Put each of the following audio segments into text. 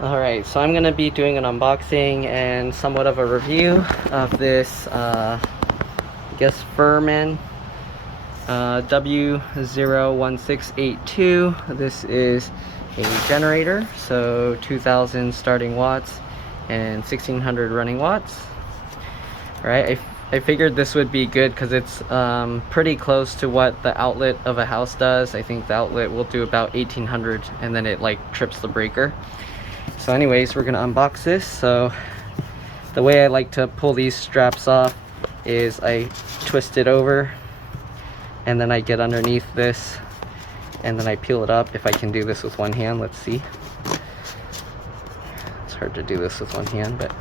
Alright, so I'm going to be doing an unboxing and somewhat of a review of this, I guess, Firman W01682. This is a generator, so 2000 starting watts and 1600 running watts. Alright, I figured this would be good because it's pretty close to what the outlet of a house does. I think the outlet will do about 1800 and then it like trips the breaker. So anyways, we're gonna unbox this. So the way I like to pull these straps off is I twist it over and then I get underneath this and then I peel it up. If I can do this with one hand, let's see. It's hard to do this with one hand, but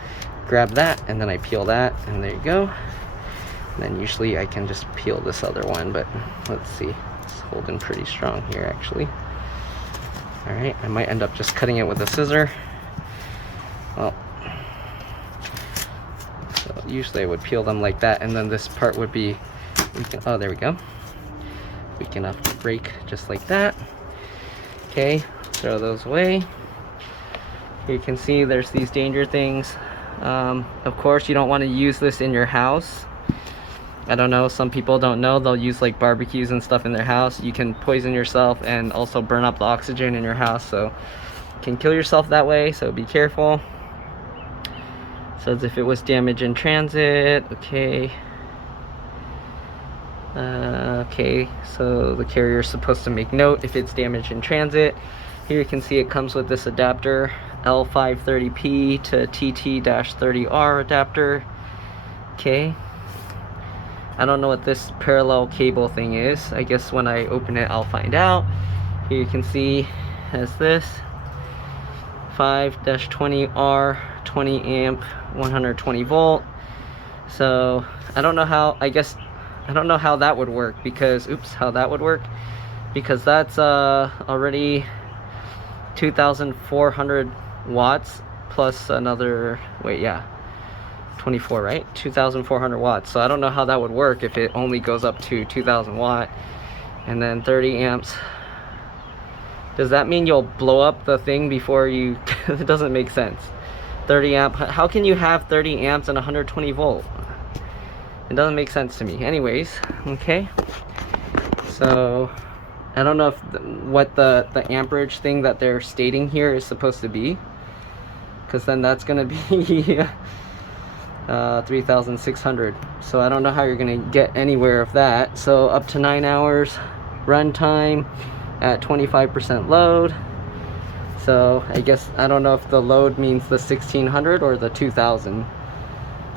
grab that and then I peel that and there you go. And then usually I can just peel this other one, but let's see. It's holding pretty strong here actually. Alright, I might end up just cutting it with a scissor. Well, so usually I would peel them like that, and then this part would be, oh, there we go. Weak enough to break just like that. Okay, throw those away. Here you can see there's these danger things. Of course, you don't want to use this in your house. I don't know, some people don't know, they'll use like barbecues and stuff in their house. You can poison yourself and also burn up the oxygen in your house, so you can kill yourself that way, so be careful. Says if it was damage in transit. Okay. Okay, so the carrier is supposed to make note if it's damaged in transit. Here you can see it comes with this adapter, L530P to TT-30R adapter. Okay. I don't know what this parallel cable thing is. I guess when I open it, I'll find out. Here you can see it has this 5-20R, 20 amp, 120 volt. So I don't know how, I don't know how that would work because, how that would work because that's already 2,400 watts plus another, wait, yeah. 24, right? 2,400 watts. So I don't know how that would work if it only goes up to 2,000 watt and then 30 amps. Does that mean you'll blow up the thing before you? It doesn't make sense. 30 amp. How can you have 30 amps and 120 volt? It doesn't make sense to me. Anyways, okay. So I don't know if what the amperage thing that they're stating here is supposed to be, because then that's gonna be 3,600. So I don't know how you're gonna get anywhere of that. So up to 9 hours run time at 25% load. So I guess I don't know if the load means the 1600 or the 2000.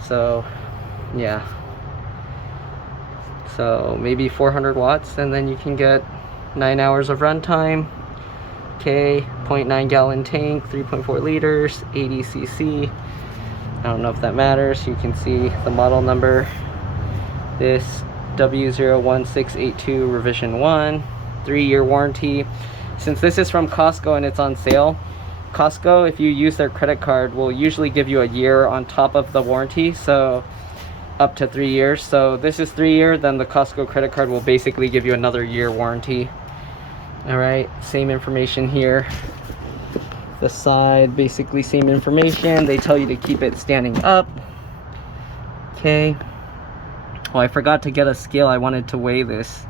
So yeah, so maybe 400 watts and then you can get 9 hours of run time. Okay, 0.9 gallon tank, 3.4 liters, 80 cc. I don't know if that matters. You can see the model number. This W01682 revision 1, 3-year warranty. Since this is from Costco and it's on sale, Costco, if you use their credit card, will usually give you a year on top of the warranty, so up to 3 years. So this is 3 year, then the Costco credit card will basically give you another year warranty. All right, same information here. The side, basically same information. They tell you to keep it standing up. Okay. Oh, I forgot to get a scale. I wanted to weigh this.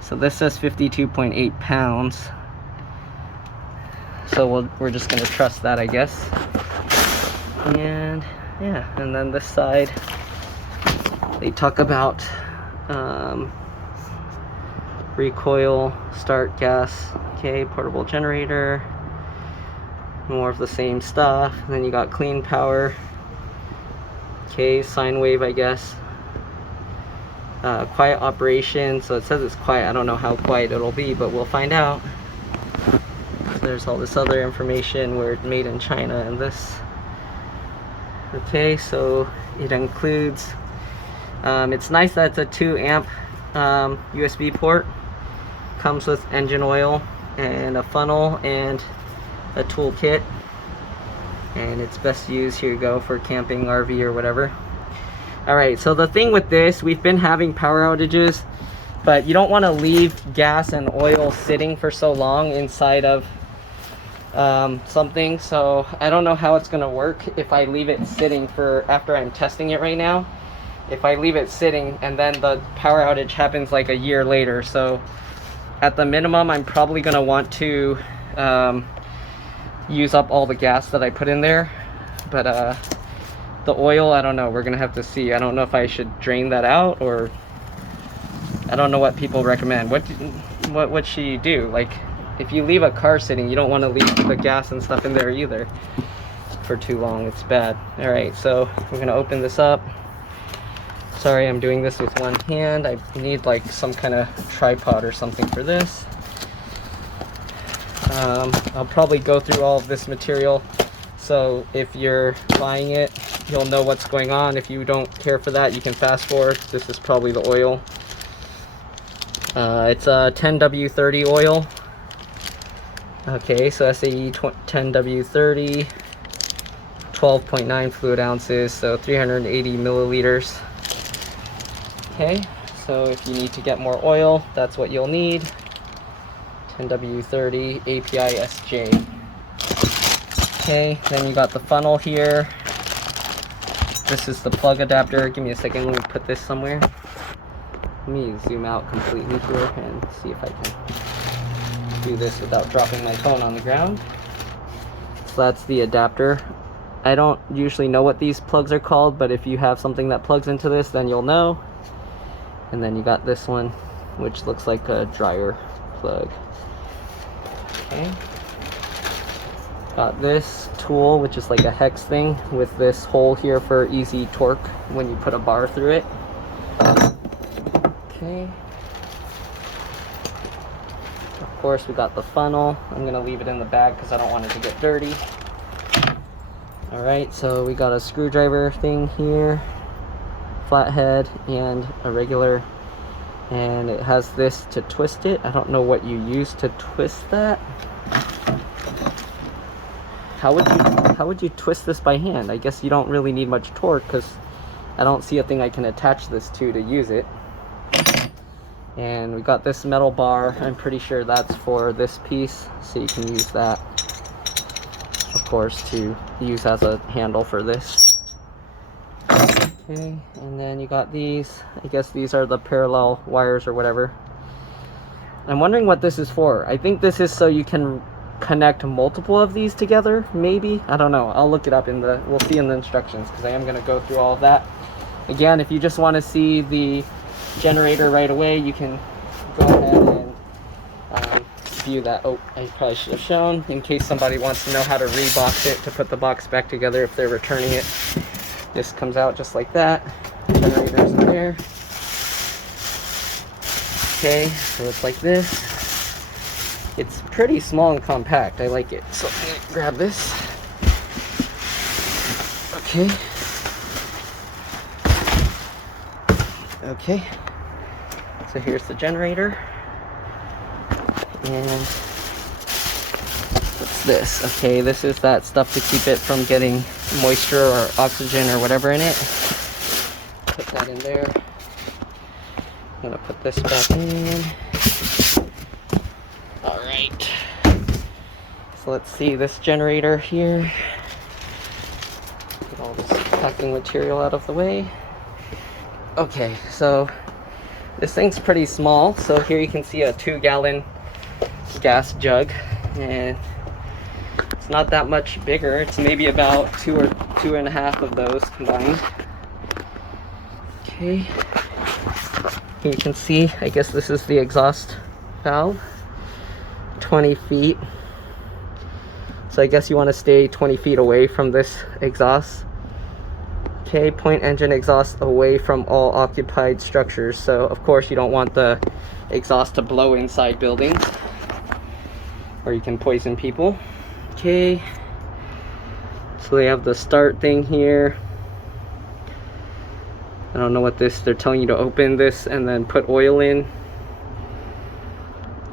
So this says 52.8 pounds. So we're just gonna trust that, I guess. And yeah, and then this side, they talk about recoil, start gas, okay, portable generator. More of the same stuff. And then you got clean power, okay, sine wave, I guess. Quiet operation, so it says it's quiet. I don't know how quiet it'll be, but we'll find out. So there's all this other information where it's made in China and this. Okay, so it includes, it's nice that it's a 2 amp USB port. Comes with engine oil and a funnel and a toolkit, and it's best used, here you go, for camping, RV, or whatever. All right, so the thing with this, we've been having power outages, but you don't want to leave gas and oil sitting for so long inside of something. So I don't know how it's gonna work if I leave it sitting for after I'm testing it right now. If I leave it sitting and then the power outage happens like a year later. So at the minimum, I'm probably gonna want to use up all the gas that I put in there. But the oil, I don't know, we're gonna have to see. I don't know if I should drain that out, or I don't know what people recommend. What should you do? Like, if you leave a car sitting, you don't want to leave the gas and stuff in there either for too long. It's bad. All right, so we're gonna open this up. Sorry, I'm doing this with one hand. I need like some kind of tripod or something for this. I'll probably go through all of this material, so if you're buying it, you'll know what's going on. If you don't care for that, you can fast forward. This is probably the oil. It's a 10W30 oil. Okay, so SAE 10W30, 12.9 fluid ounces, so 380 milliliters. Okay, so if you need to get more oil, that's what you'll need. 10W30 API SJ. Okay, then you got the funnel here. This is the plug adapter. Give me a second, let me put this somewhere. Let me zoom out completely here and see if I can do this without dropping my phone on the ground. So that's the adapter. I don't usually know what these plugs are called, but if you have something that plugs into this, then you'll know. And then you got this one, which looks like a dryer plug. Okay. Got this tool, which is like a hex thing with this hole here for easy torque when you put a bar through it. Okay. Of course, we got the funnel. I'm gonna leave it in the bag because I don't want it to get dirty. All right, so we got a screwdriver thing here, flathead and a regular, and it has this to twist it. I don't know what you use to twist that. How would you twist this by hand? I guess you don't really need much torque because I don't see a thing I can attach this to use it. And we got this metal bar. I'm pretty sure that's for this piece, so you can use that, of course, to use as a handle for this. Okay, and then you got these. I guess these are the parallel wires or whatever. I'm wondering what this is for. I think this is so you can connect multiple of these together, maybe. I don't know. I'll look it up we'll see in the instructions, because I am going to go through all of that. Again, if you just want to see the generator right away, you can go ahead and view that. Oh, I probably should have shown, in case somebody wants to know how to rebox it to put the box back together if they're returning it. This comes out just like that. Generator's in there. Okay, so it's like this. It's pretty small and compact. I like it. So I'm gonna grab this. Okay. Okay. So here's the generator. And what's this? Okay, this is that stuff to keep it from getting moisture or oxygen or whatever in it. Put that in there. I'm gonna put this back in. Alright. So let's see this generator here. Get all this packing material out of the way. Okay, so this thing's pretty small. So here you can see a 2-gallon gas jug, and it's not that much bigger. It's maybe about 2 or 2.5 of those combined. Okay, you can see, I guess this is the exhaust valve. 20 feet. So I guess you want to stay 20 feet away from this exhaust. Okay, point engine exhaust away from all occupied structures. So of course you don't want the exhaust to blow inside buildings, or you can poison people. Okay, so they have the start thing here. I don't know what they're telling you to open this and then put oil in.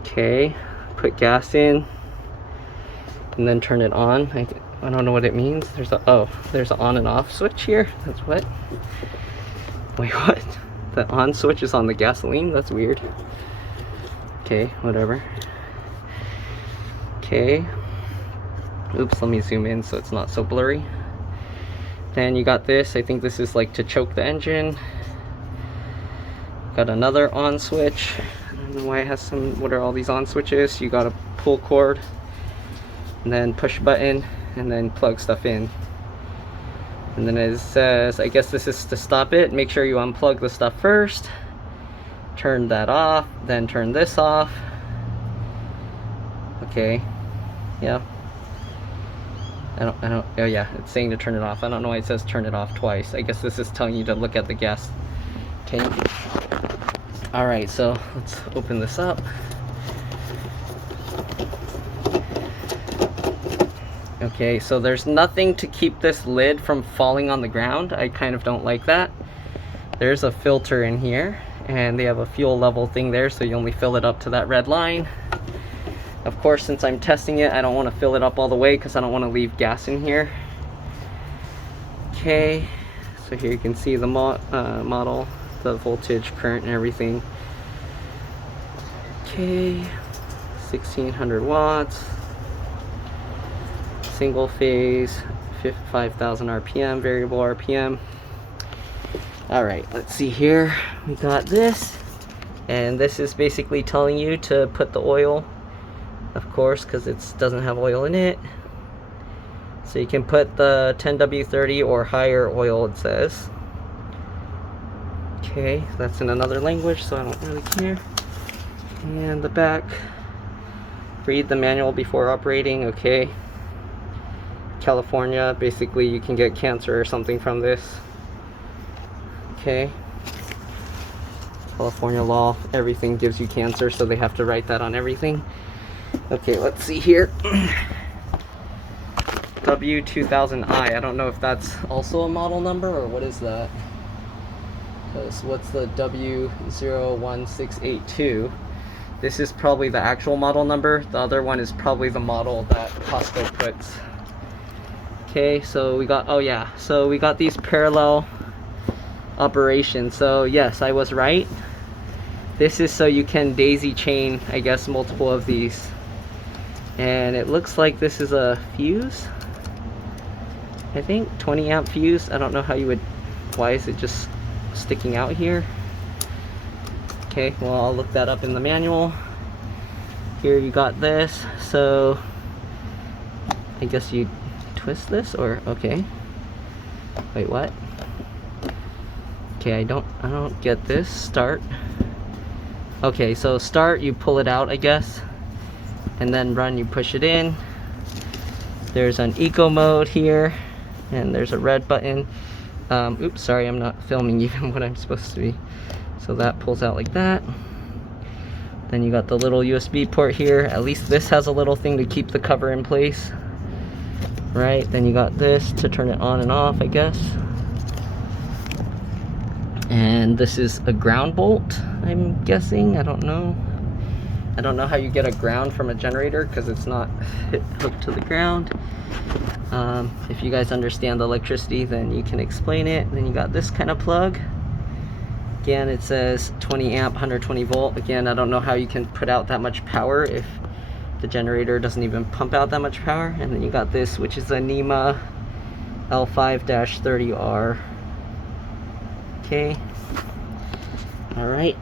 Okay, put gas in and then turn it on. I don't know what it means. There's an on and off switch here. That's what? Wait, what? The on switch is on the gasoline? That's weird. Okay, whatever. Okay, Oops, let me zoom in so it's not so blurry. Then you got this, I think this is like to choke the engine. Got another on switch. I don't know why it has some, what are all these on switches? You got a pull cord, and then push button, and then plug stuff in. And then it says, I guess this is to stop it. Make sure you unplug the stuff first. Turn that off, then turn this off. Okay, yeah. Oh yeah, it's saying to turn it off. I don't know why it says turn it off twice. I guess this is telling you to look at the gas tank. Alright, so let's open this up. Okay, so there's nothing to keep this lid from falling on the ground. I kind of don't like that. There's a filter in here, and they have a fuel level thing there, so you only fill it up to that red line. Of course, since I'm testing it, I don't want to fill it up all the way because I don't want to leave gas in here. Okay, so here you can see the model, the voltage, current, and everything. Okay, 1600 watts, single phase, 5,000 RPM, variable RPM. All right, let's see here. We got this, and this is basically telling you to put the oil, of course, because it doesn't have oil in it. So you can put the 10W30 or higher oil, it says. Okay, that's in another language, so I don't really care. And the back, read the manual before operating. Okay. California, basically you can get cancer or something from this. Okay. California law, everything gives you cancer, so they have to write that on everything. Okay, let's see here. W2000i. I don't know if that's also a model number or what is that. Because what's the W01682? This is probably the actual model number. The other one is probably the model that Costco puts. Okay, so we got, oh yeah, so we got these parallel operations. So yes, I was right. This is so you can daisy chain, I guess, multiple of these. And it looks like this is a fuse, I think 20 amp fuse. I don't know how you would, why is it just sticking out here? Okay, well, I'll look that up in the manual. Here you got this, so I guess you twist this, or okay, wait, what? Okay, I don't get this. Start. Okay, so start, you pull it out, I guess, and then run, you push it in. There's an eco mode here, and there's a red button. Oops, sorry, I'm not filming even what I'm supposed to be. So that pulls out like that. Then you got the little USB port here. At least this has a little thing to keep the cover in place. Right, then you got this to turn it on and off, I guess. And this is a ground bolt, I'm guessing. I don't know. I don't know how you get a ground from a generator because it's not hooked to the ground. If you guys understand the electricity, then you can explain it. Then you got this kind of plug. Again, it says 20 amp, 120 volt. Again, I don't know how you can put out that much power if the generator doesn't even pump out that much power. And then you got this, which is a NEMA L5-30R. Okay. All right.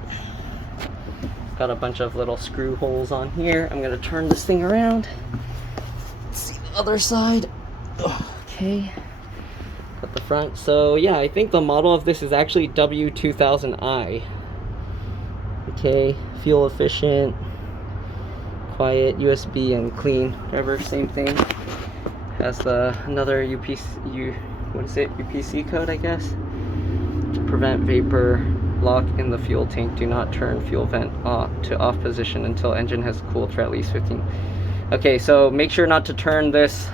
Got a bunch of little screw holes on here. I'm gonna turn this thing around. Let's see the other side. Okay. At the front. So yeah, I think the model of this is actually W2000i. Okay, fuel efficient, quiet, USB and clean, whatever, same thing. Has another UPC code, I guess, to prevent vapor lock in the fuel tank. Do not turn fuel vent to off position until engine has cooled for at least 15. Okay, so make sure not to turn this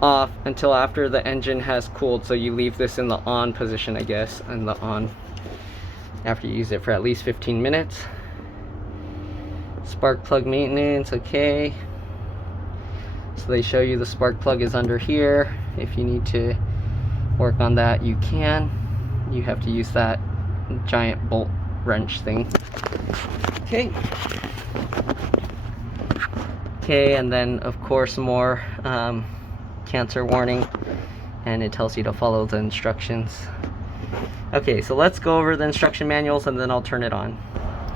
off until after the engine has cooled, so you leave this in the on position, I guess, in the on after you use it for at least 15 minutes. Spark plug maintenance, okay, so they show you the spark plug is under here. If you need to work on that, you can. You have to use that giant bolt wrench thing. Okay, Okay, and then of course more cancer warning, and it tells you to follow the instructions. Okay, so let's go over the instruction manuals and then I'll turn it on.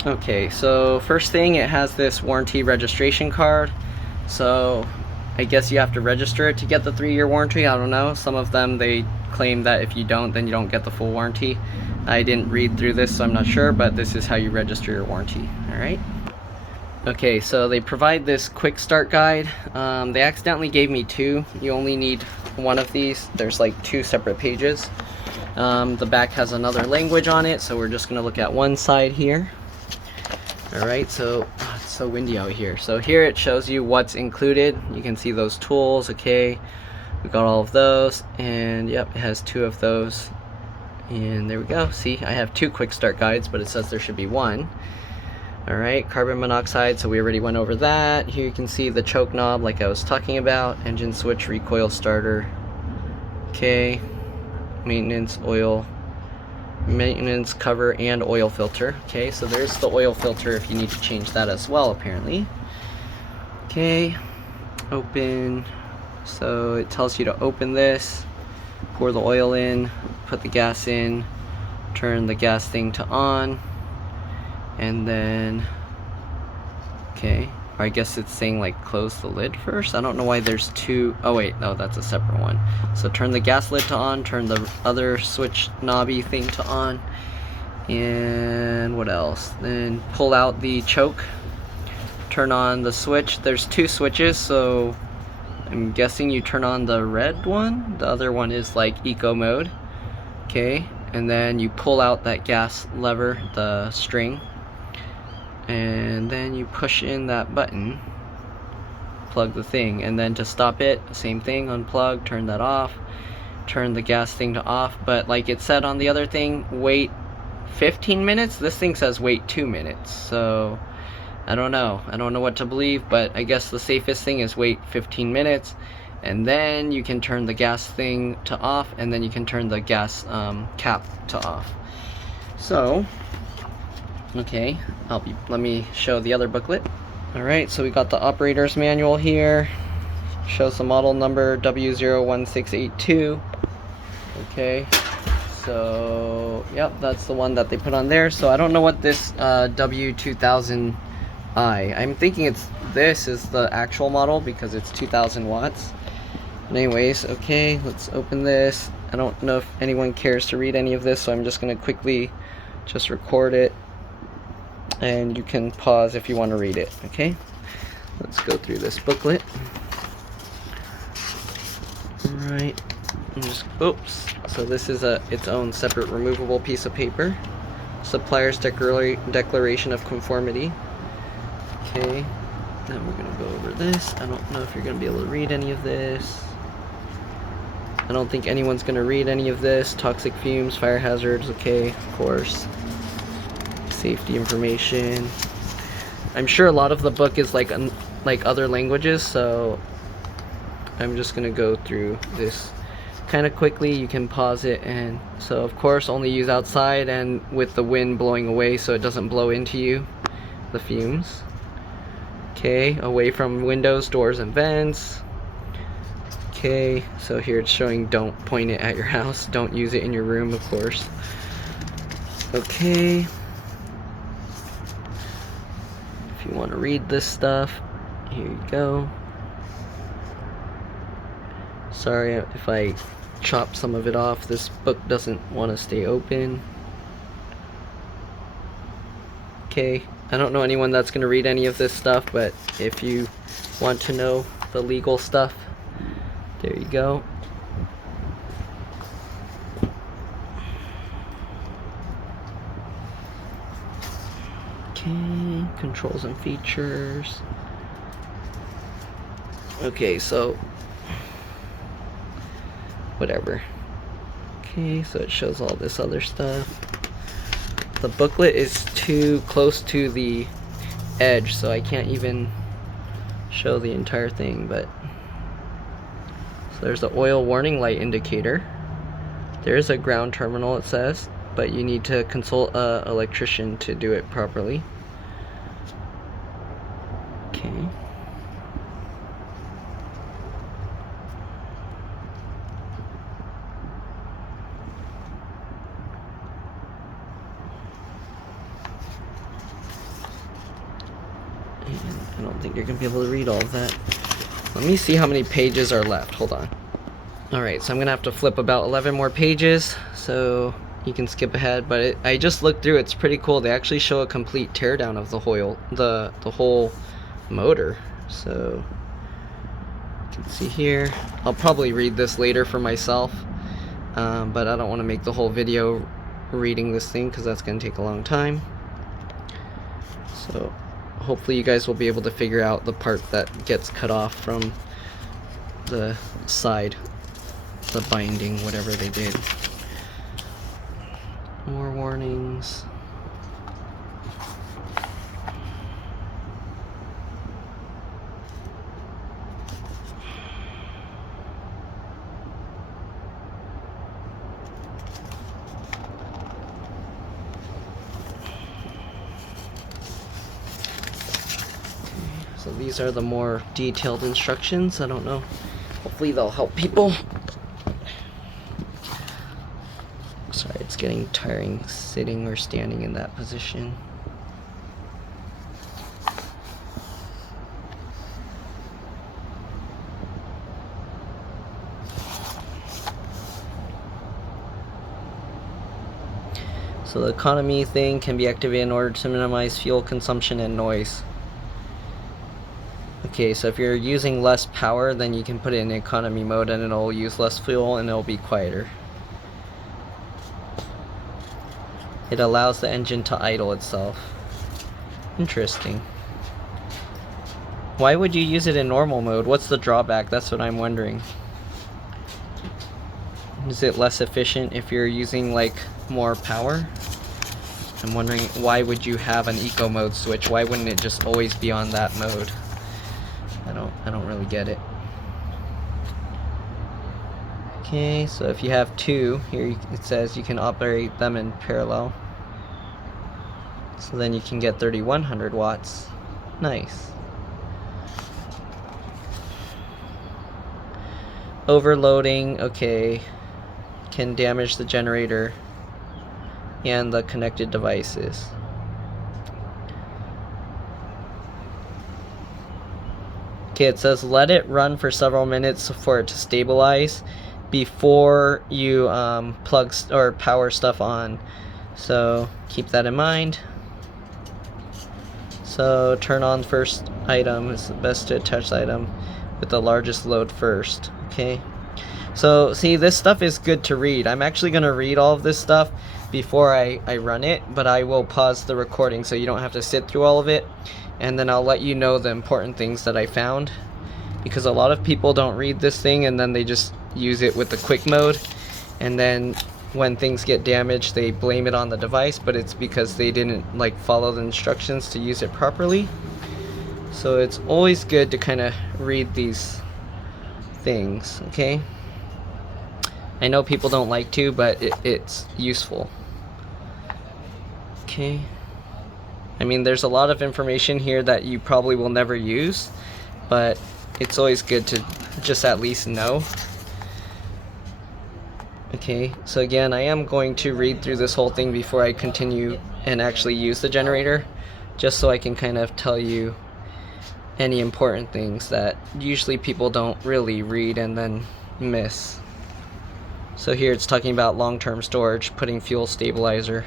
Okay, so first thing, it has this warranty registration card. So I guess you have to register it to get the 3-year warranty. I don't know. Some of them, they claim that if you don't, then you don't get the full warranty. I didn't read through this, so I'm not sure, but this is how you register your warranty. Alright. Okay, so they provide this quick start guide. They accidentally gave me 2. You only need one of these. There's like 2 separate pages. The back has another language on it, so we're just going to look at one side here. Alright, so it's so windy out here. So here it shows you what's included. You can see those tools. Okay, we got all of those, and yep, it has 2 of those. And there we go. See, I have 2 quick start guides, but it says there should be 1. Alright, carbon monoxide, so we already went over that. Here you can see the choke knob like I was talking about. Engine switch, recoil starter. Okay, maintenance, oil, maintenance cover, and oil filter. Okay, so there's the oil filter if you need to change that as well, apparently. Okay, open. So it tells you to open this, pour the oil in, put the gas in, turn the gas thing to on, and then, okay, or I guess it's saying like close the lid first. I don't know why there's 2. Oh wait, no, that's a separate one. So turn the gas lid to on, turn the other switch knobby thing to on, and what else? Then pull out the choke, turn on the switch. There's 2 switches, so I'm guessing you turn on the red one. The other one is like eco mode. Okay, and then you pull out that gas lever, the string, and then you push in that button, plug the thing, and then to stop it, same thing, unplug, turn that off, turn the gas thing to off. But like it said on the other thing, wait 15 minutes. This thing says wait 2 minutes, so I don't know what to believe, but I guess the safest thing is wait 15 minutes, and then you can turn the gas thing to off, and then you can turn the gas cap to off. So okay, let me show the other booklet. Alright, so we got the operator's manual here. Shows the model number W01682. Okay, so yep, that's the one that they put on there. So I don't know what this W2000i. I'm thinking this is the actual model because it's 2000 watts. But anyways, okay, let's open this. I don't know if anyone cares to read any of this, so I'm just going to quickly just record it. And you can pause if you want to read it. Okay, let's go through this booklet. Alright, oops. So this is its own separate removable piece of paper. Supplier's declaration of conformity. Okay, then we're gonna go over this. I don't know if you're gonna be able to read any of this. I don't think anyone's gonna read any of this. Toxic fumes, fire hazards. Okay, of course. Safety information. I'm sure a lot of the book is like other languages, so I'm just gonna go through this kind of quickly. You can pause it, and so of course only use outside and with the wind blowing away so it doesn't blow into you, the fumes. Okay, away from windows, doors, and vents. Okay, so here it's showing don't point it at your house, don't use it in your room, of course. Okay, if you want to read this stuff, here you go. Sorry if I chop some of it off. This book doesn't want to stay open. Okay, I don't know anyone that's going to read any of this stuff, but if you want to know the legal stuff, there you go. Okay, controls and features. Okay, so whatever. Okay, so it shows all this other stuff. The booklet is too close to the edge, so I can't even show the entire thing, but so there's the oil warning light indicator. There is a ground terminal, it says, but you need to consult an electrician to do it properly. Okay. I don't think you're gonna be able to read all of that. Let me see how many pages are left. Hold on. Alright, so I'm gonna have to flip about 11 more pages, so you can skip ahead, but I just looked through. It's pretty cool. They actually show a complete teardown of the whole motor. So you can see here. I'll probably read this later for myself, but I don't want to make the whole video reading this thing because that's going to take a long time. So hopefully you guys will be able to figure out the part that gets cut off from the side, the binding, whatever they did. More warnings. So these are the more detailed instructions. I don't know. Hopefully they'll help people. Sorry, it's getting tiring sitting or standing in that position. So the economy thing can be activated in order to minimize fuel consumption and noise. Okay, so if you're using less power, then you can put it in economy mode and it'll use less fuel and it'll be quieter. It allows the engine to idle itself. Interesting. Why would you use it in normal mode? What's the drawback? That's what I'm wondering. Is it less efficient if you're using like more power? I'm wondering, why would you have an eco mode switch? Why wouldn't it just always be on that mode? I don't really get it. Okay, so if you have two, here it says you can operate them in parallel. So then you can get 3100 watts. Nice. Overloading, okay, can damage the generator and the connected devices. Okay, it says let it run for several minutes for it to stabilize before you plug or power stuff on. So keep that in mind. So turn on first item. It's best to attach the item with the largest load first. Okay. So see, this stuff is good to read. I'm actually going to read all of this stuff before I run it, but I will pause the recording so you don't have to sit through all of it. And then I'll let you know the important things that I found, because a lot of people don't read this thing and then they just use it with the quick mode, and then when things get damaged they blame it on the device, but it's because they didn't like follow the instructions to use it properly. So it's always good to kind of read these things, okay? I know people don't like to, but it's useful. Okay. I mean, there's a lot of information here that you probably will never use, but it's always good to just at least know. Okay, so again, I am going to read through this whole thing before I continue and actually use the generator, just so I can kind of tell you any important things that usually people don't really read and then miss. So here it's talking about long-term storage, putting fuel stabilizer.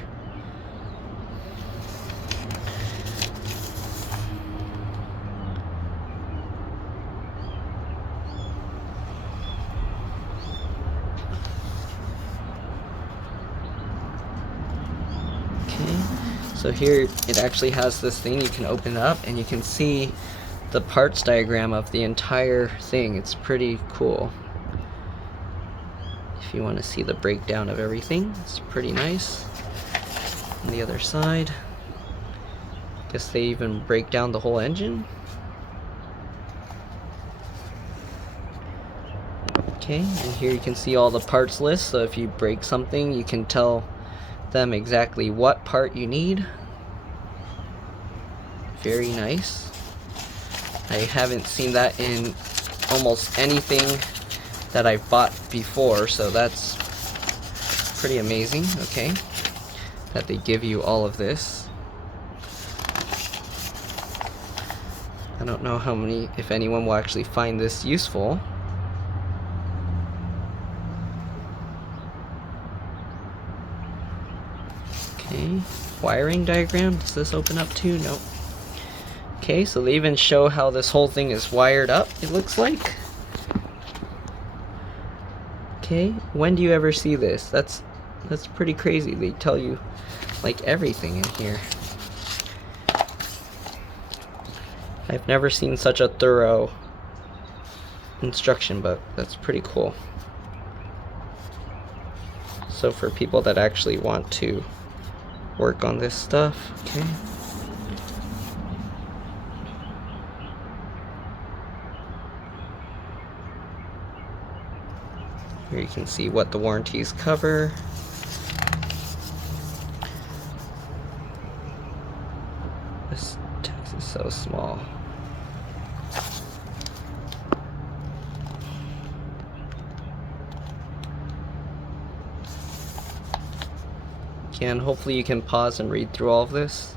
So here it actually has this thing, you can open it up and you can see the parts diagram of the entire thing. It's pretty cool. If you want to see the breakdown of everything, it's pretty nice. On the other side, guess they even break down the whole engine. Okay, and here you can see all the parts list, so if you break something you can tell them exactly what part you need. Very nice. I haven't seen that in almost anything that I've bought before, so that's pretty amazing, okay, that they give you all of this. I don't know if anyone will actually find this useful. Okay, wiring diagram, does this open up too? No. Okay, so they even show how this whole thing is wired up, it looks like. Okay, when do you ever see this? That's pretty crazy. They tell you like everything in here. I've never seen such a thorough instruction book. That's pretty cool. So for people that actually want to work on this stuff, okay. Here you can see what the warranties cover. This text is so small. And hopefully you can pause and read through all of this.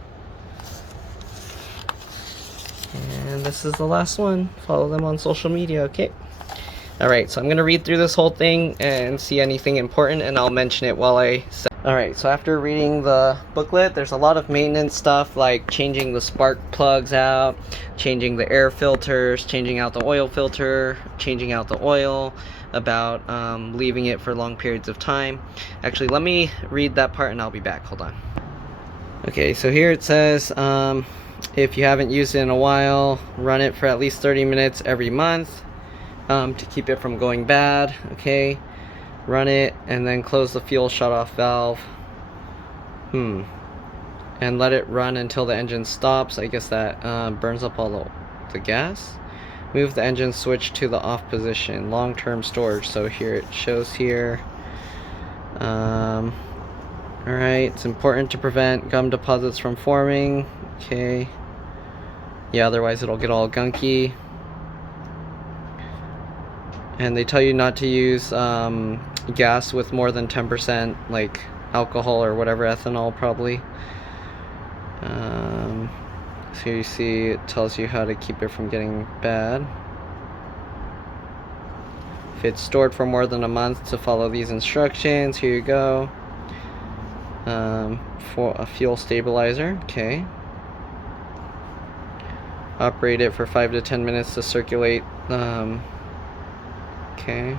And this is the last one. Follow them on social media, okay? Alright, so I'm going to read through this whole thing and see anything important, and I'll mention it while I say. Alright, so after reading the booklet, there's a lot of maintenance stuff like changing the spark plugs out, changing the air filters, changing out the oil filter, changing out the oil, about leaving it for long periods of time. Actually, let me read that part and I'll be back. Hold on. Okay, so here it says, if you haven't used it in a while, run it for at least 30 minutes every month to keep it from going bad. Okay, run it and then close the fuel shut-off valve. And let it run until the engine stops. I guess that burns up all the gas. Move the engine switch to the off position. Long-term storage. So here it shows here. Alright, it's important to prevent gum deposits from forming. Okay. Yeah, otherwise it'll get all gunky. And they tell you not to use gas with more than 10% like alcohol or whatever, ethanol probably. So you see it tells you how to keep it from getting bad. If it's stored for more than a month, to follow these instructions. Here you go. For a fuel stabilizer, okay. Operate it for 5 to 10 minutes to circulate. Okay.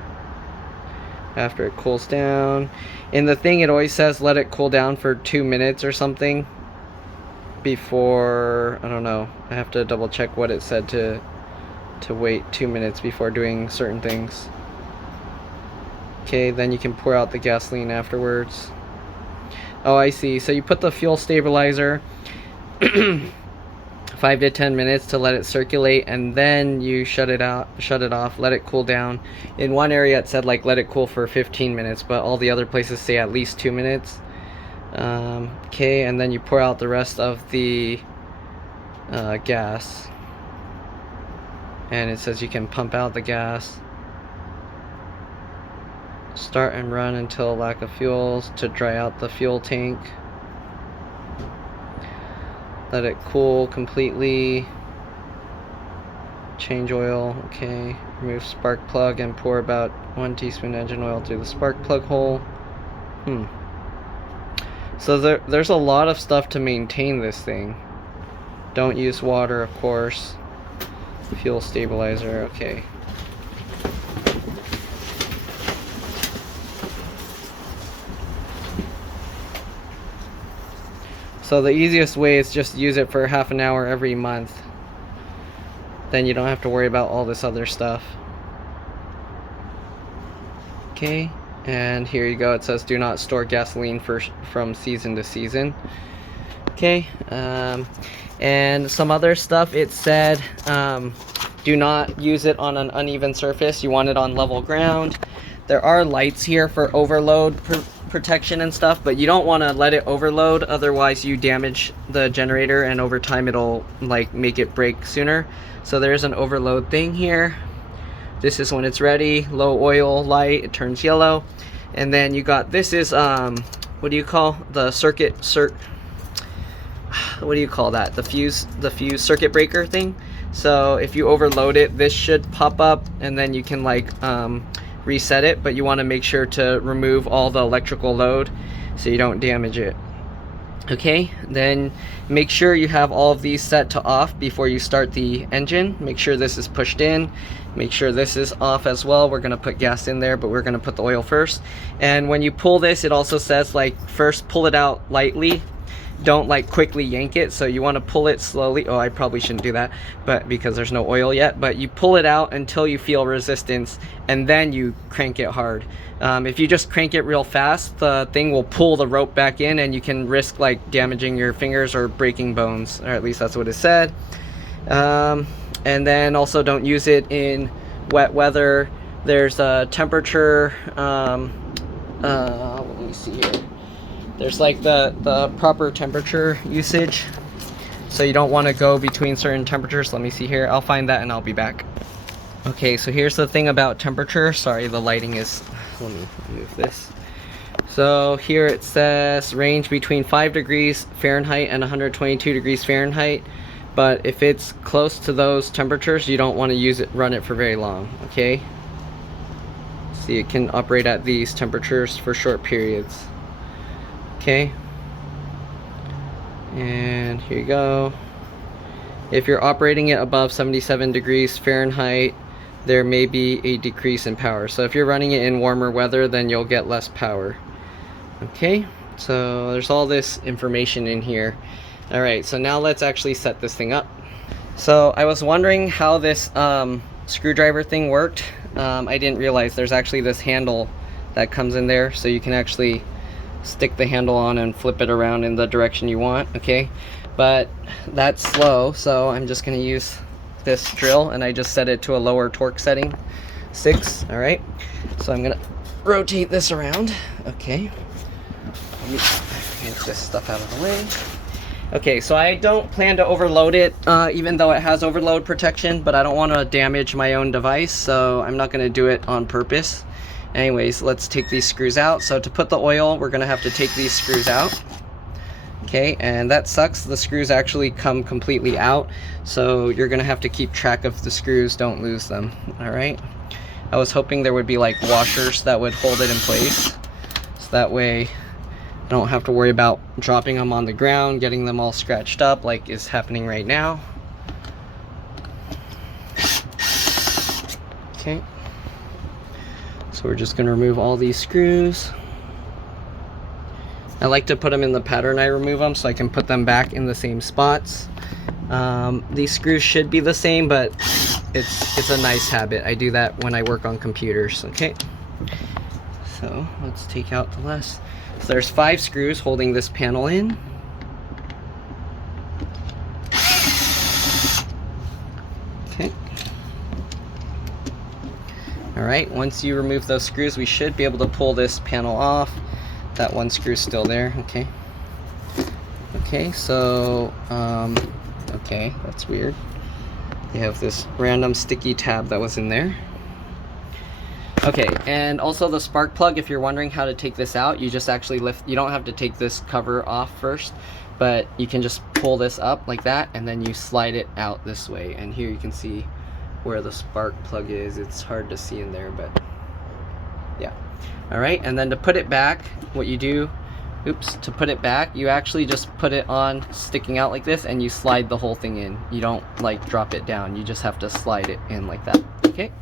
After it cools down. In the thing it always says let it cool down for 2 minutes or something before, I don't know, I have to double check what it said to wait 2 minutes before doing certain things. Okay, then you can pour out the gasoline afterwards. Oh, I see. So you put the fuel stabilizer 5 to 10 minutes to let it circulate, and then you shut it off, let it cool down. In one area it said like let it cool for 15 minutes, but all the other places say at least 2 minutes. Okay, and then you pour out the rest of the gas, and it says you can pump out the gas. Start and run until lack of fuel to dry out the fuel tank. Let it cool completely. Change oil. Okay. Remove spark plug and pour about 1 teaspoon engine oil through the spark plug hole. So there's a lot of stuff to maintain this thing. Don't use water, of course. Fuel stabilizer. Okay. So the easiest way is just use it for half an hour every month. Then you don't have to worry about all this other stuff. Okay, and here you go. It says do not store gasoline from season to season. Okay, and some other stuff it said do not use it on an uneven surface. You want it on level ground. There are lights here for overload protection and stuff, but you don't want to let it overload, otherwise you damage the generator and over time it'll like make it break sooner. So there's an overload thing here. This is when it's ready, low oil light, it turns yellow. And then you got, this is what do you call the what do you call that, the fuse circuit breaker thing. So if you overload it, this should pop up and then you can like reset it, but you want to make sure to remove all the electrical load so you don't damage it. Okay, then make sure you have all of these set to off before you start the engine. Make sure this is pushed in, make sure this is off as well. We're going to put gas in there, but we're going to put the oil first. And when you pull this, it also says like first pull it out lightly, don't like quickly yank it. So you want to pull it slowly. Oh, I probably shouldn't do that, but because there's no oil yet, but you pull it out until you feel resistance and then you crank it hard. If you just crank it real fast, the thing will pull the rope back in and you can risk like damaging your fingers or breaking bones, or at least that's what it said. And then also don't use it in wet weather. There's a temperature, let me see here. There's like the proper temperature usage. So you don't want to go between certain temperatures. Let me see here. I'll find that and I'll be back. Okay, so here's the thing about temperature. Sorry, the lighting is, let me move this. So here it says range between 5 degrees Fahrenheit and 122 degrees Fahrenheit. But if it's close to those temperatures, you don't want to run it for very long, okay? See, it can operate at these temperatures for short periods. Okay, and here you go. If you're operating it above 77 degrees Fahrenheit, there may be a decrease in power. So if you're running it in warmer weather, then you'll get less power. Okay, so there's all this information in here. All right, so now let's actually set this thing up. So I was wondering how this screwdriver thing worked. I didn't realize there's actually this handle that comes in there, so you can actually stick the handle on and flip it around in the direction you want, okay? But that's slow, so I'm just gonna use this drill, and I just set it to a lower torque setting, 6, all right? So I'm gonna rotate this around, okay? Let me get this stuff out of the way. Okay, so I don't plan to overload it, even though it has overload protection, but I don't wanna damage my own device, so I'm not gonna do it on purpose. Anyways, let's take these screws out. So to put the oil, we're gonna have to take these screws out. Okay, and that sucks. The screws actually come completely out. So you're gonna have to keep track of the screws, don't lose them, all right? I was hoping there would be like washers that would hold it in place. So that way I don't have to worry about dropping them on the ground, getting them all scratched up like is happening right now. Okay. So we're just going to remove all these screws. I like to put them in the pattern I remove them so I can put them back in the same spots. These screws should be the same, but it's a nice habit. I do that when I work on computers, okay? So let's take out the last. So there's 5 screws holding this panel in. Okay. Alright, once you remove those screws, we should be able to pull this panel off. That one screw's still there, okay. Okay, so, okay, that's weird. You have this random sticky tab that was in there. Okay, and also the spark plug, if you're wondering how to take this out, you just actually lift, you don't have to take this cover off first, but you can just pull this up like that, and then you slide it out this way. And here you can see where the spark plug is. It's hard to see in there, but yeah. All right, and then to put it back, what you do, to put it back, you actually just put it on sticking out like this and you slide the whole thing in. You don't like drop it down, you just have to slide it in like that. Okay,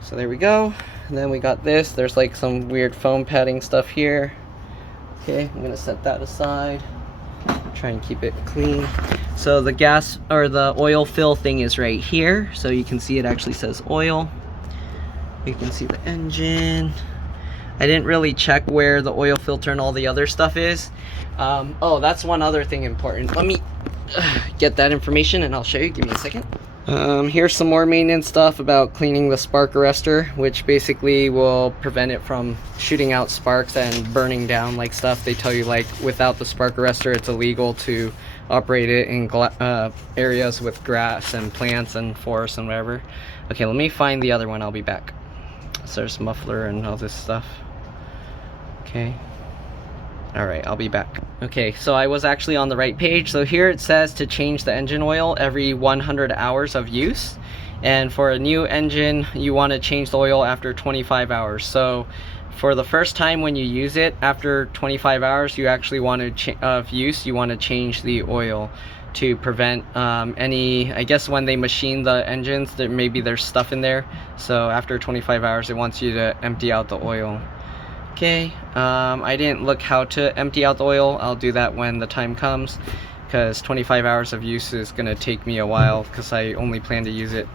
so there we go. And then we got this, there's like some weird foam padding stuff here. Okay, I'm gonna set that aside, try and keep it clean. So the gas or the oil fill thing is right here, so you can see it actually says oil. You can see the engine. I didn't really check where the oil filter and all the other stuff is. Oh, that's one other thing important. Let me get that information and I'll show you. Give me a second. Here's some more maintenance stuff about cleaning the spark arrestor, which basically will prevent it from shooting out sparks and burning down like stuff. They tell you like without the spark arrestor it's illegal to operate it in areas with grass and plants and forests and whatever. Okay, let me find the other one. I'll be back. So there's muffler and all this stuff. Okay. Alright, I'll be back. Okay, so I was actually on the right page. So here it says to change the engine oil every 100 hours of use. And for a new engine, you want to change the oil after 25 hours. So for the first time when you use it, after 25 hours, you actually want to of use, you want to change the oil to prevent any, I guess when they machine the engines, maybe there's stuff in there. So after 25 hours, it wants you to empty out the oil. Okay, I didn't look how to empty out the oil. I'll do that when the time comes, because 25 hours of use is going to take me a while, because I only plan to use it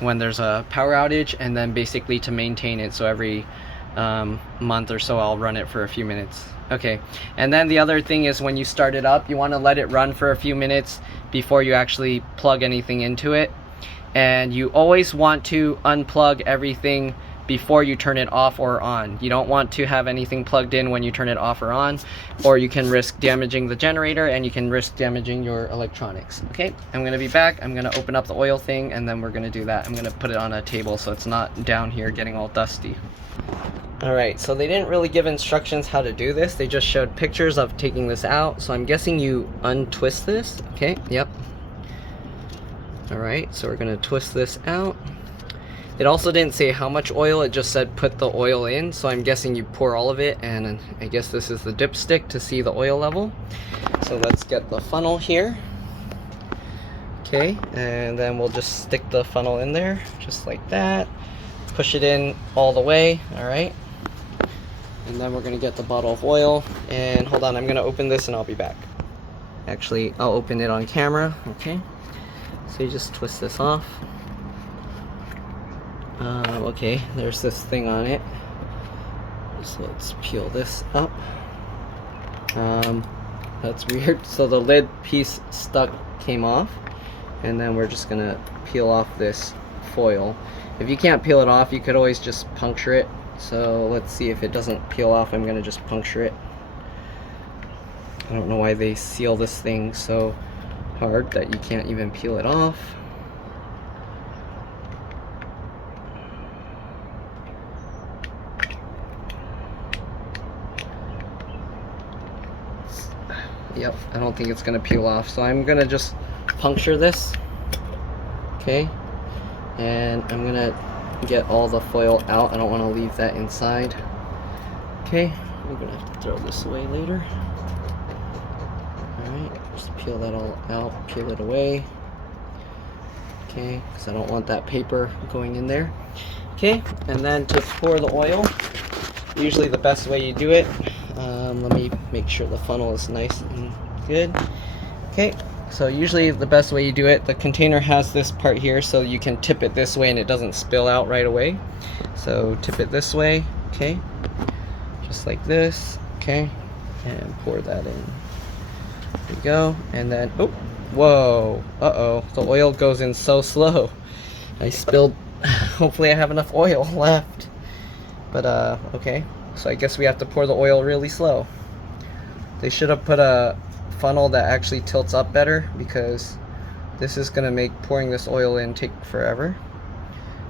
when there's a power outage, and then basically to maintain it. So every month or so I'll run it for a few minutes. Okay, and then the other thing is when you start it up, you want to let it run for a few minutes before you actually plug anything into it. And you always want to unplug everything before you turn it off or on. You don't want to have anything plugged in when you turn it off or on, or you can risk damaging the generator and you can risk damaging your electronics. Okay, I'm gonna be back. I'm gonna open up the oil thing and then we're gonna do that. I'm gonna put it on a table so it's not down here getting all dusty. Alright, so they didn't really give instructions how to do this. They just showed pictures of taking this out. So I'm guessing you untwist this. Okay, yep. Alright, so we're gonna twist this out. It also didn't say how much oil, it just said put the oil in, so I'm guessing you pour all of it, and I guess this is the dipstick to see the oil level. So let's get the funnel here. Okay, and then we'll just stick the funnel in there, just like that. Push it in all the way, alright. And then we're gonna get the bottle of oil, and hold on, I'm gonna open this and I'll be back. Actually, I'll open it on camera, okay. So you just twist this off. Okay, there's this thing on it. So let's peel this up. That's weird. So the lid piece came off, and then we're just gonna peel off this foil. If you can't peel it off, you could always just puncture it. So let's see if it doesn't peel off. I'm gonna just puncture it. I don't know why they seal this thing so hard that you can't even peel it off. Yep, I don't think it's gonna peel off, so I'm gonna just puncture this. Okay, and I'm gonna get all the foil out. I don't want to leave that inside. Okay, we're gonna have to throw this away later. Alright, just peel that all out, peel it away. Okay, because I don't want that paper going in there. Okay, and then to pour the oil, usually the best way you do it, let me make sure the funnel is nice and good. Okay, so usually the best way you do it, the container has this part here so you can tip it this way and it doesn't spill out right away. So tip it this way, okay, just like this, okay, and pour that in. There we go, and then, oh, whoa, uh-oh, the oil goes in so slow. I spilled, hopefully I have enough oil left. But, okay. So I guess we have to pour the oil really slow. They should have put a funnel that actually tilts up better, because this is going to make pouring this oil in take forever.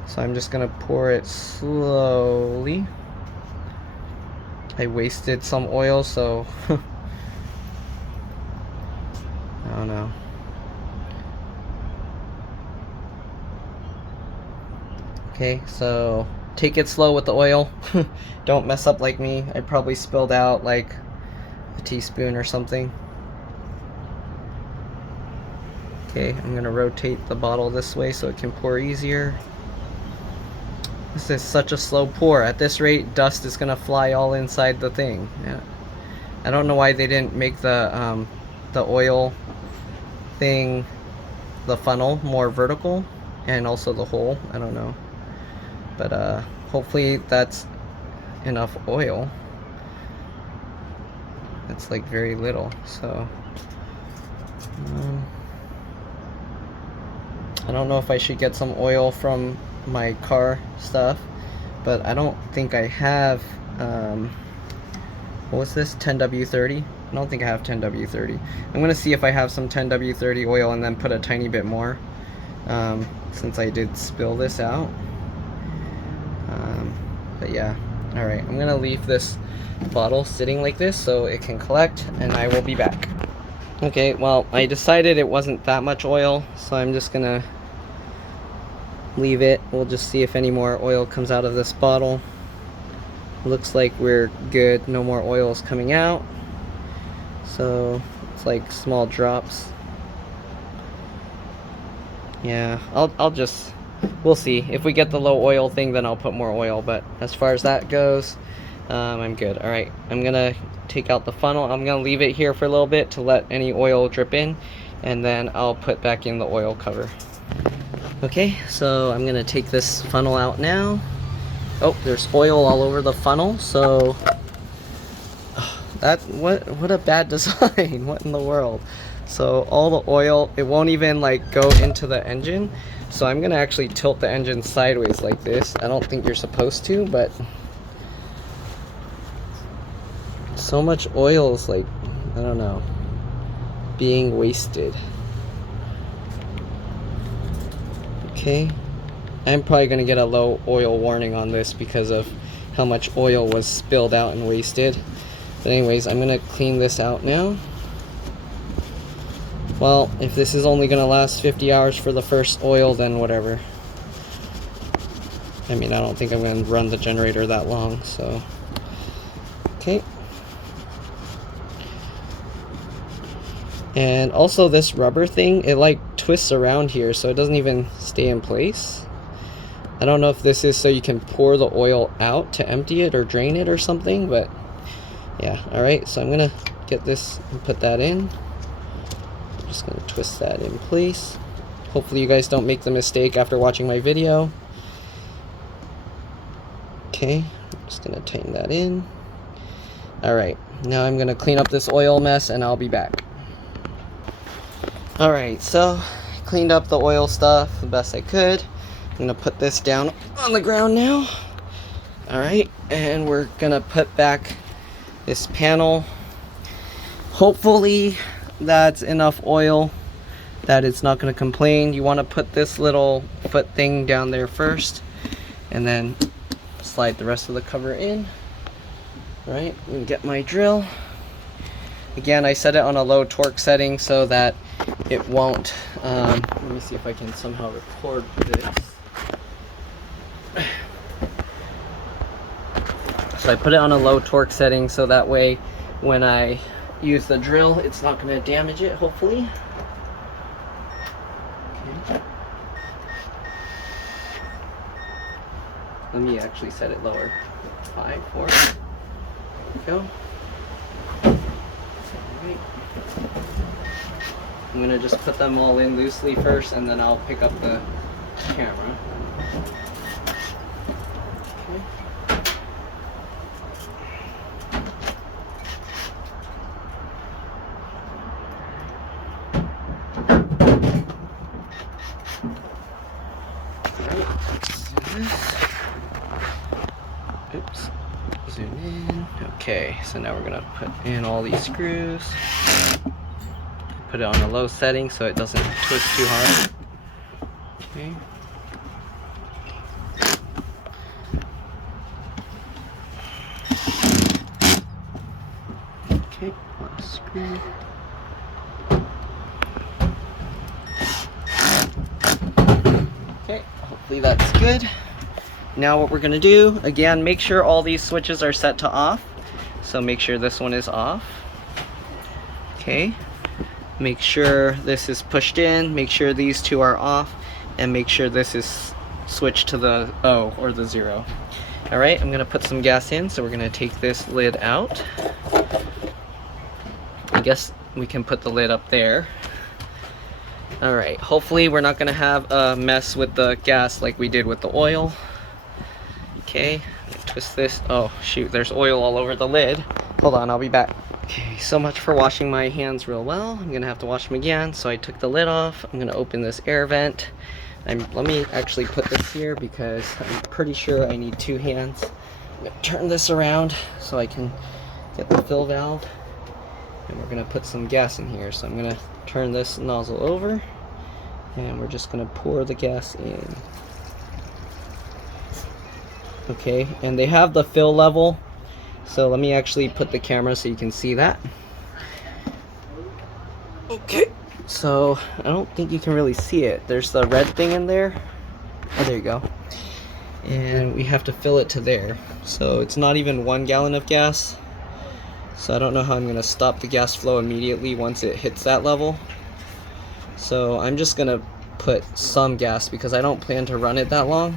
So I'm just going to pour it slowly. I wasted some oil, so I don't know. Okay, so take it slow with the oil. Don't mess up like me. I probably spilled out like a teaspoon or something. Okay, I'm gonna rotate the bottle this way so it can pour easier. This is such a slow pour. At this rate, dust is gonna fly all inside the thing. Yeah. I don't know why they didn't make the oil thing, the funnel, more vertical, and also the hole. I don't know. But hopefully that's enough oil. It's like very little, so I don't know if I should get some oil from my car stuff, but I don't think I have what was this, 10W30? I don't think I have 10W30. I'm gonna see if I have some 10W30 oil and then put a tiny bit more, since I did spill this out. But yeah, Alright, I'm gonna leave this bottle sitting like this so it can collect, and I will be back. Okay, well, I decided it wasn't that much oil, so I'm just gonna leave it. We'll just see if any more oil comes out of this bottle. Looks like we're good. No more oil is coming out. So it's like small drops. Yeah, I'll just, we'll see. If we get the low oil thing, then I'll put more oil, but as far as that goes, I'm good. Alright, I'm gonna take out the funnel. I'm gonna leave it here for a little bit to let any oil drip in, and then I'll put back in the oil cover. Okay, so I'm gonna take this funnel out now. Oh, there's oil all over the funnel, so that, what a bad design. What in the world? So all the oil, it won't even like go into the engine. So I'm gonna actually tilt the engine sideways like this. I don't think you're supposed to, but so much oil is like, I don't know, being wasted. Okay, I'm probably gonna get a low oil warning on this because of how much oil was spilled out and wasted. But anyways, I'm gonna clean this out now. Well, if this is only gonna last 50 hours for the first oil, then whatever. I mean, I don't think I'm gonna run the generator that long, so. Okay. And also this rubber thing, it like twists around here, so it doesn't even stay in place. I don't know if this is so you can pour the oil out to empty it or drain it or something, but yeah. Alright, so I'm gonna get this and put that in. I'm just gonna twist that in place. Hopefully you guys don't make the mistake after watching my video. Okay, I'm just gonna tighten that in. Alright, now I'm gonna clean up this oil mess and I'll be back. Alright, so I cleaned up the oil stuff the best I could. I'm gonna put this down on the ground now. Alright, and we're gonna put back this panel. Hopefully that's enough oil that it's not gonna complain. You wanna put this little foot thing down there first, and then slide the rest of the cover in. Alright, I'm gonna get my drill. Again, I set it on a low torque setting so that it won't, let me see if I can somehow record this. So I put it on a low torque setting so that way when I use the drill, it's not going to damage it, hopefully. Okay. Let me actually set it lower. 5, 4. There we go. Alright. I'm going to just put them all in loosely first, and then I'll pick up the camera. Oops, zoom in. Okay, so now we're gonna put in all these screws. Put it on a low setting so it doesn't twist too hard. Okay. Okay, last screw. Okay, hopefully that's good. Now what we're gonna do, again, make sure all these switches are set to off. So make sure this one is off. Okay. Make sure this is pushed in, make sure these two are off, and make sure this is switched to the O or the 0. Alright, I'm gonna put some gas in, so we're gonna take this lid out. I guess we can put the lid up there. Alright, hopefully we're not gonna have a mess with the gas like we did with the oil. Okay, twist this. Oh shoot, there's oil all over the lid. Hold on, I'll be back. Okay, so much for washing my hands real well. I'm gonna have to wash them again. So I took the lid off. I'm gonna open this air vent. Let me actually put this here because I'm pretty sure I need 2 hands. I'm gonna turn this around so I can get the fill valve. And we're gonna put some gas in here. So I'm gonna turn this nozzle over and we're just gonna pour the gas in. Okay, and they have the fill level, so let me actually put the camera so you can see that. Okay, so I don't think you can really see it. There's the red thing in there. Oh, there you go. And we have to fill it to there. So it's not even 1 gallon of gas. So I don't know how I'm gonna stop the gas flow immediately once it hits that level. So I'm just gonna put some gas because I don't plan to run it that long.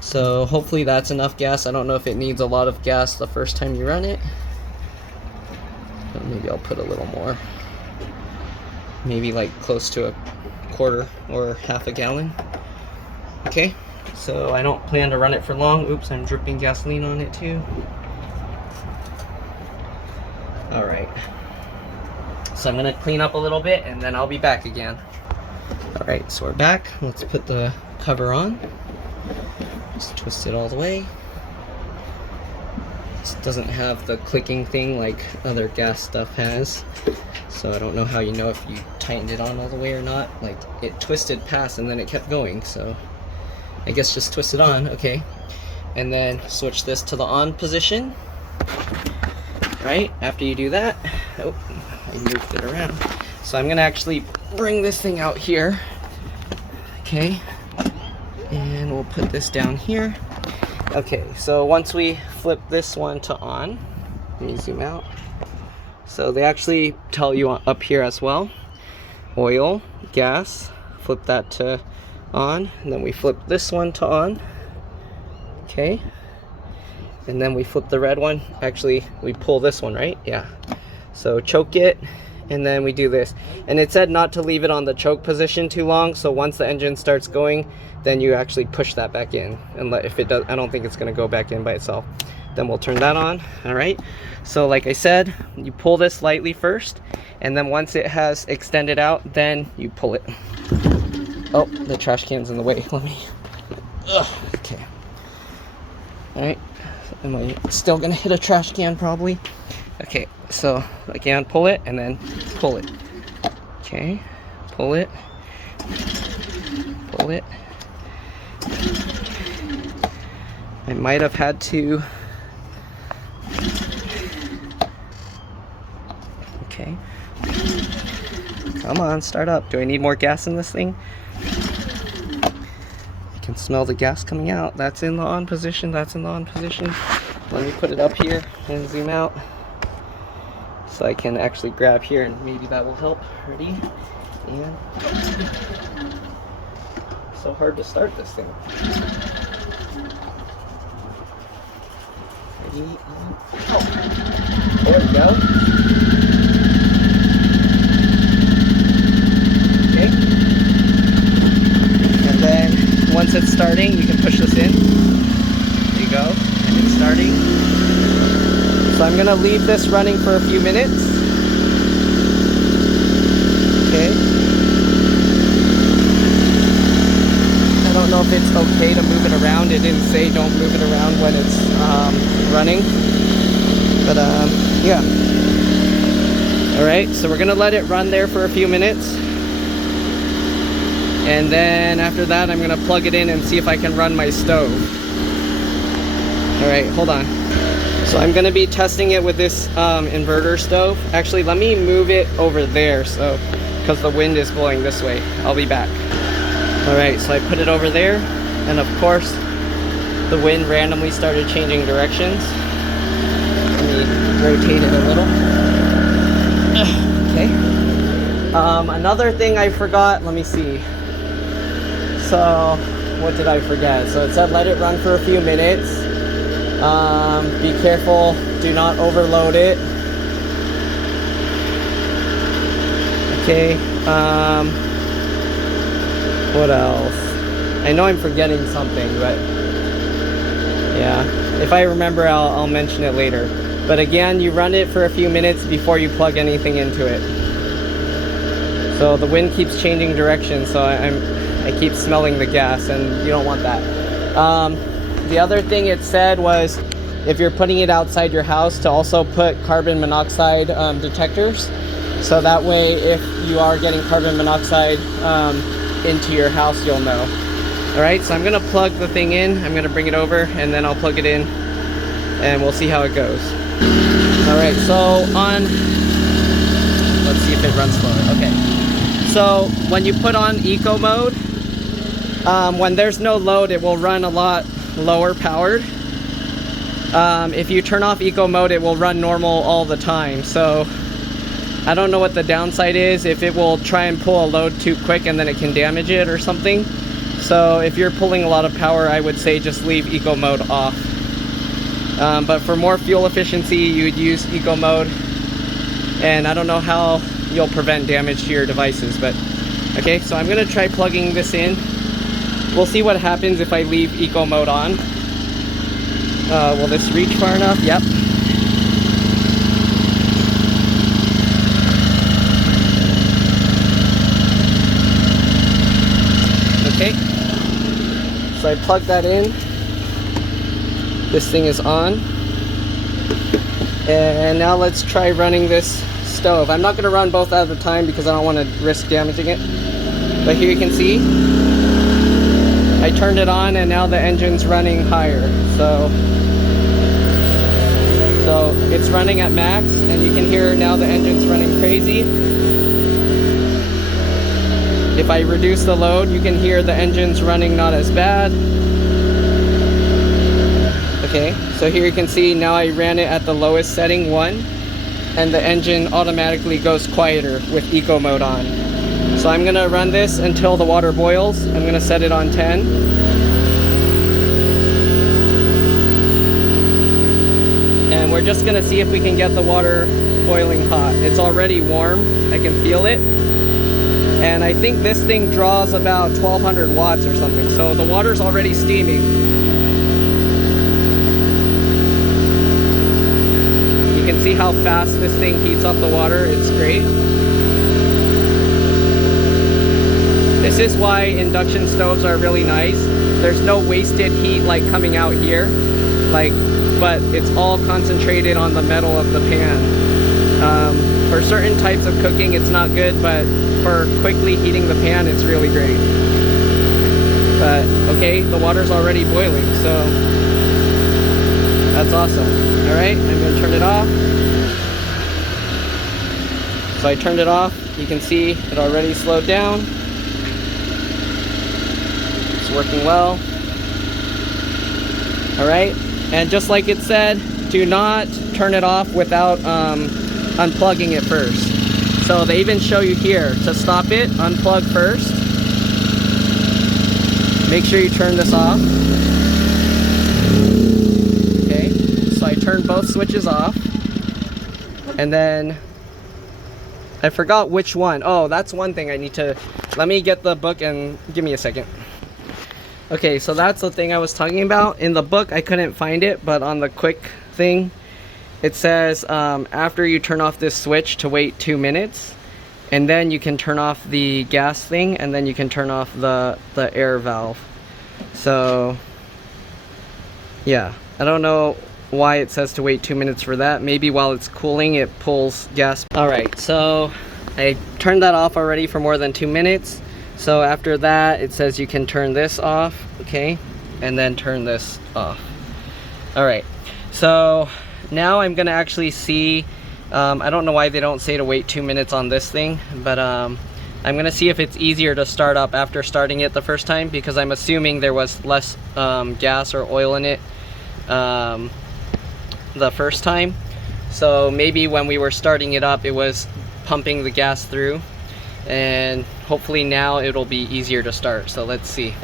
So hopefully that's enough gas. I don't know if it needs a lot of gas the first time you run it. But maybe I'll put a little more. Maybe like close to a quarter or half a gallon. Okay, so I don't plan to run it for long. Oops, I'm dripping gasoline on it too. All right, so I'm gonna clean up a little bit and then I'll be back again. All right, so we're back. Let's put the cover on. Just twist it all the way. This doesn't have the clicking thing like other gas stuff has. So I don't know how you know if you tightened it on all the way or not. Like it twisted past and then it kept going. So I guess just twist it on, okay. And then switch this to the on position. Right, after you do that, oh, I moved it around. So I'm gonna actually bring this thing out here. Okay, and we'll put this down here. Okay, so once we flip this one to on, let me zoom out. So they actually tell you up here as well. Oil, gas, flip that to on, and then we flip this one to on. Okay, and then we flip the red one. Actually, we pull this one, right? Yeah. So choke it, and then we do this. And it said not to leave it on the choke position too long, so once the engine starts going, then you actually push that back in. And if it does, I don't think it's gonna go back in by itself. Then we'll turn that on. All right, so like I said, you pull this lightly first, and then once it has extended out, then you pull it. Oh, the trash can's in the way. Let me, okay. All right, am I still gonna hit a trash can probably? Okay, so again, pull it and then pull it. Okay, pull it, pull it. I might have had to. Okay. Come on, start up. Do I need more gas in this thing? I can smell the gas coming out. That's in the on position. That's in the on position. Let me put it up here and zoom out so I can actually grab here and maybe that will help. Ready? And so hard to start this thing. Ready? Oh, there we go. Okay. And then once it's starting, you can push this in. There you go. And it's starting. So I'm gonna leave this running for a few minutes. Okay. I don't know if it's okay to move it around. It didn't say don't move it around when it's running. But yeah. Alright, so we're gonna let it run there for a few minutes. And then after that, I'm gonna plug it in and see if I can run my stove. Alright, hold on. So I'm gonna be testing it with this inverter stove. Actually, let me move it over there so because the wind is blowing this way. I'll be back. Alright, so I put it over there, and of course the wind randomly started changing directions. Let me rotate it a little. Okay. Another thing I forgot, let me see. So what did I forget? So it said let it run for a few minutes. Be careful, do not overload it. Okay, what else? I know I'm forgetting something, but yeah, if I remember, I'll mention it later. But again, you run it for a few minutes before you plug anything into it. So the wind keeps changing direction, so I keep smelling the gas, and you don't want that. The other thing it said was if you're putting it outside your house to also put carbon monoxide detectors. So that way, if you are getting carbon monoxide into your house, you'll know. Alright, so I'm gonna plug the thing in, I'm gonna bring it over, and then I'll plug it in, and we'll see how it goes. Alright, so on, let's see if it runs slower. Okay, so when you put on eco mode, when there's no load, it will run a lot lower powered. If you turn off eco mode, it will run normal all the time. So I don't know what the downside is, if it will try and pull a load too quick and then it can damage it or something. So if you're pulling a lot of power, I would say just leave eco mode off. But for more fuel efficiency, you would use eco mode. And I don't know how you'll prevent damage to your devices, but okay, so I'm gonna try plugging this in. We'll see what happens if I leave eco mode on. Will this reach far enough? Yep. Okay, so I plugged that in. This thing is on. And now let's try running this stove. I'm not going to run both at a time because I don't want to risk damaging it. But here you can see, I turned it on and now the engine's running higher. So it's running at max, and you can hear now the engine's running crazy. If I reduce the load, you can hear the engine's running not as bad. Okay, so here you can see now I ran it at the lowest setting, 1, and the engine automatically goes quieter with eco mode on. So I'm gonna run this until the water boils. I'm gonna set it on 10. And we're just gonna see if we can get the water boiling hot. It's already warm, I can feel it. And I think this thing draws about 1200 watts or something. So the water's already steaming. You can see how fast this thing heats up the water. It's great. This is why induction stoves are really nice. There's no wasted heat like coming out here, but it's all concentrated on the metal of the pan. For certain types of cooking, it's not good, but for quickly heating the pan, it's really great. But okay, the water's already boiling, so that's awesome. All right, I'm gonna turn it off. So I turned it off. You can see it already slowed down. It's working well. All right, and just like it said, do not turn it off without unplugging it first. So they even show you here to stop it, unplug first. Make sure you turn this off. Okay, so I turned both switches off. And then I forgot which one. Oh, that's one thing I need to, let me get the book and give me a second. Okay, so that's the thing I was talking about. In the book, I couldn't find it, but on the quick thing, it says after you turn off this switch to wait 2 minutes, and then you can turn off the gas thing, and then you can turn off the air valve. So yeah, I don't know why it says to wait 2 minutes for that. Maybe while it's cooling, it pulls gas. All right, so I turned that off already for more than 2 minutes. So after that, it says you can turn this off, okay, and then turn this off. All right, so now I'm gonna actually see, I don't know why they don't say to wait 2 minutes on this thing, but I'm gonna see if it's easier to start up after starting it the first time, because I'm assuming there was less gas or oil in it the first time. So maybe when we were starting it up, it was pumping the gas through, and hopefully now it'll be easier to start. So let's see.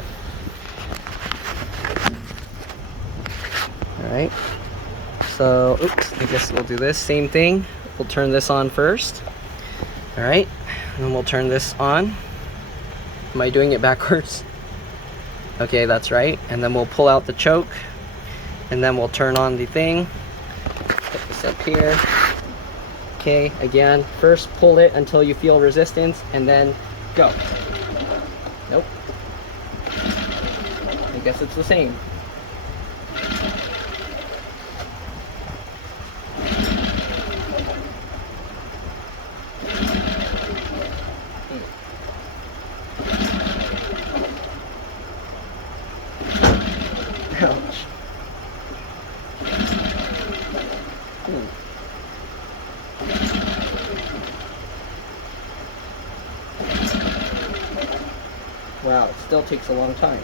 All right. So, oops, I guess we'll do this same thing. We'll turn this on first. All right, and then we'll turn this on. Am I doing it backwards? Okay, that's right. And then we'll pull out the choke, and then we'll turn on the thing. Put this up here. Okay, again, first pull it until you feel resistance, and then go. Nope. I guess it's the same. Wow, it still takes a long time.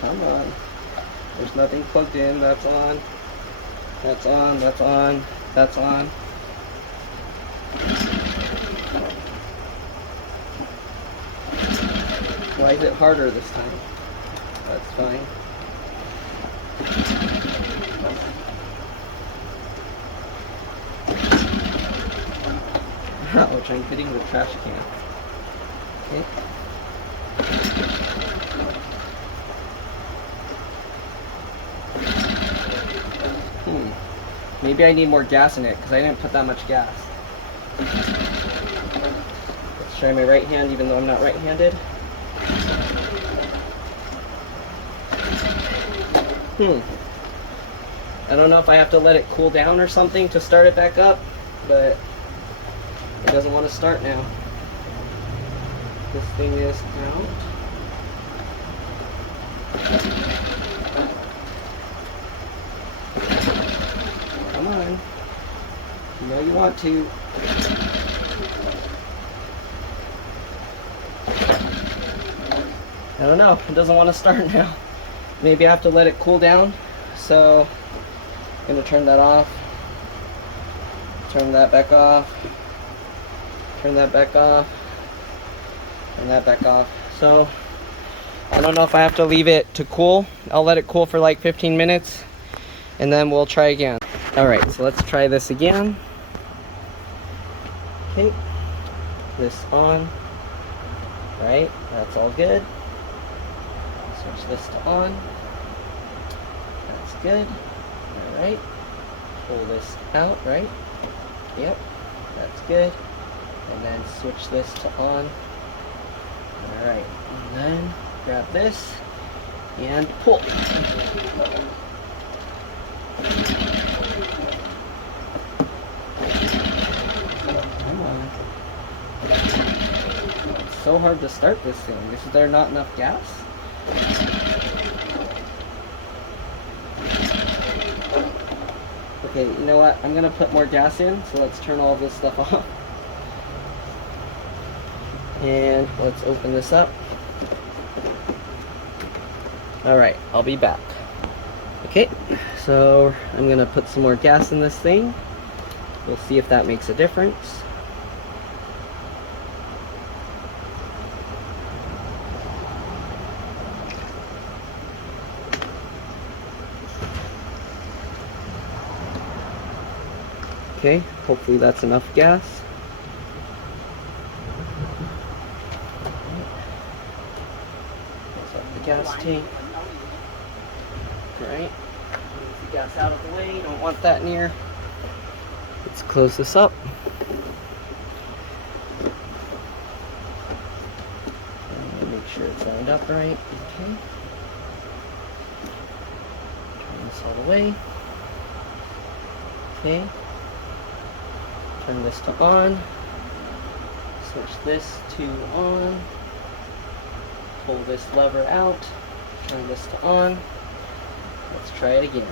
Come on. There's nothing plugged in. That's on. That's on. That's on. That's on. Why is it harder this time? That's fine. Ouch, I'm hitting the trash can. Okay. Maybe I need more gas in it because I didn't put that much gas. Let's try my right hand even though I'm not right-handed. I don't know if I have to let it cool down or something to start it back up, but it doesn't want to start now. This thing is out. Come on. You know you want to. I don't know. It doesn't want to start now. Maybe I have to let it cool down. So I'm going to turn that off. Turn that back off. Turn that back off. Turn that back off. So I don't know if I have to leave it to cool. I'll let it cool for like 15 minutes and then we'll try again. Alright, so let's try this again. Okay. This on. Right, that's all good. Switch this to on. That's good. Alright. Pull this out, right? Yep. That's good. And then switch this to on. Alright. And then grab this and pull. Come on. It's so hard to start this thing. Is there not enough gas? Okay, you know what? I'm gonna put more gas in, so let's turn all this stuff off. And let's open this up. Alright, I'll be back. Okay, so I'm gonna put some more gas in this thing. We'll see if that makes a difference. Okay, hopefully that's enough gas. Close up the gas tank. Alright, move the gas out of the way, you don't want that near. Let's close this up. And make sure it's lined up right. Okay. Turn this all the way. Okay. Turn this to on. Switch this to on. Pull this lever out. Turn this to on. Let's try it again.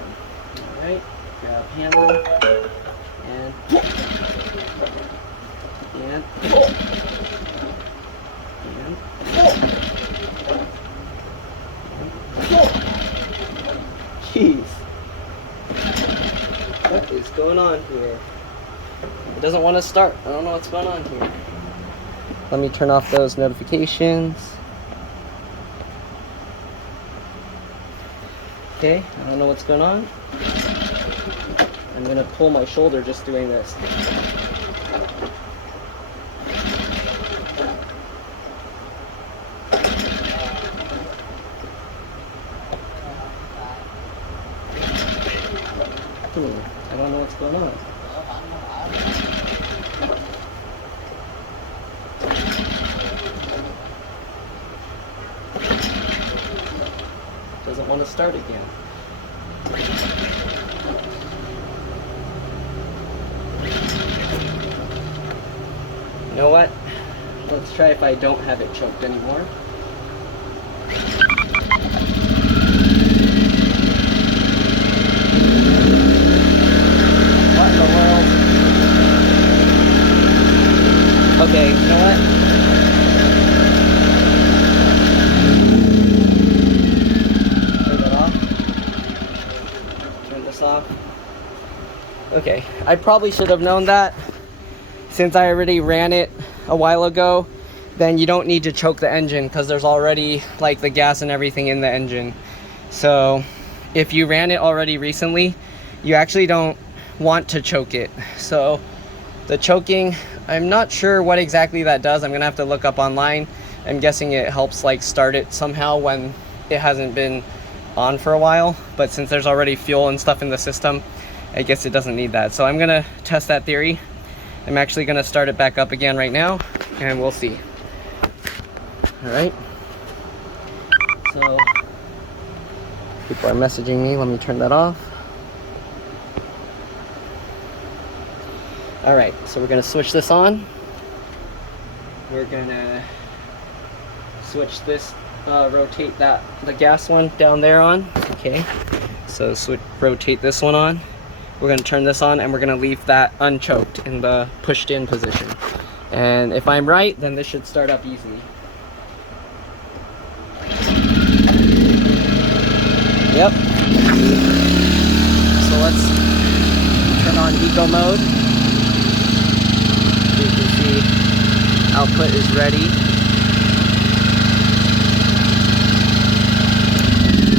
Alright, grab handle and pull. And pull. And pull. And pull. Jeez. What is going on here? It doesn't want to start. I don't know what's going on here. Let me turn off those notifications. Okay, I don't know what's going on. I'm going to pull my shoulder just doing this. I don't know what's going on. Doesn't want to start again. You know what? Let's try if I don't have it choked anymore. What in the world? Okay, you know what? Turn that off. Turn this off. Okay, I probably should have known that. Since I already ran it a while ago, then you don't need to choke the engine because there's already like the gas and everything in the engine. So if you ran it already recently, you actually don't want to choke it. So the choking, I'm not sure what exactly that does. I'm gonna have to look up online. I'm guessing it helps like start it somehow when it hasn't been on for a while, but since there's already fuel and stuff in the system, I guess it doesn't need that. So I'm gonna test that theory. I'm actually gonna start it back up again right now and we'll see. All right, so people are messaging me. Let me turn that off. All right, so we're gonna switch this on. We're gonna switch this, rotate the gas one down there on. Okay, so rotate this one on. We're gonna turn this on and we're gonna leave that unchoked in the pushed in position. And if I'm right, then this should start up easily. Yep. So let's turn on eco mode. You can see output is ready.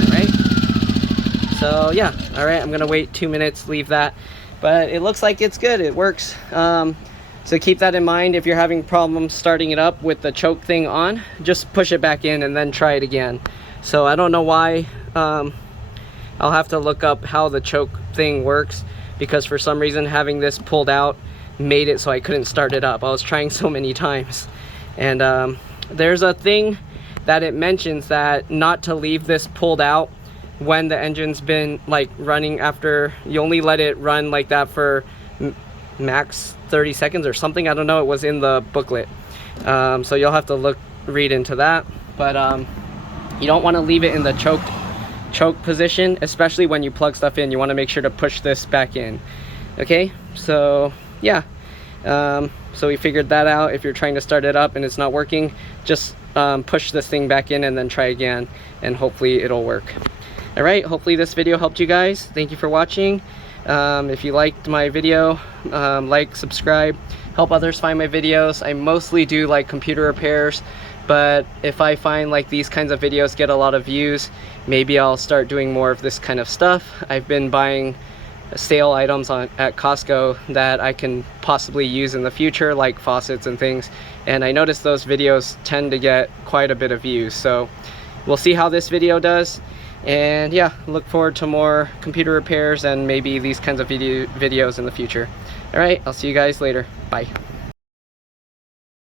Alright. So yeah, alright, I'm gonna wait 2 minutes, leave that. But it looks like it's good, it works. So keep that in mind. If you're having problems starting it up with the choke thing on, just push it back in and then try it again. So I don't know why. I'll have to look up how the choke thing works, because for some reason having this pulled out made it so I couldn't start it up. I was trying so many times. And there's a thing that it mentions that not to leave this pulled out when the engine's been like running. After you only let it run like that for max 30 seconds or something. I don't know, it was in the booklet. So you'll have to read into that. But you don't want to leave it in the choke position, especially when you plug stuff in. You want to make sure to push this back in. Okay, so yeah, so we figured that out. If you're trying to start it up and it's not working, just push this thing back in and then try again, and hopefully it'll work. All right, hopefully this video helped you guys. Thank you for watching. If you liked my video, like, subscribe, help others find my videos. I mostly do like computer repairs, but if I find like these kinds of videos get a lot of views, maybe I'll start doing more of this kind of stuff. I've been buying sale items at Costco that I can possibly use in the future, like faucets and things, and I noticed those videos tend to get quite a bit of views. So we'll see how this video does. And yeah, look forward to more computer repairs and maybe these kinds of videos in the future. All right, I'll see you guys later. Bye.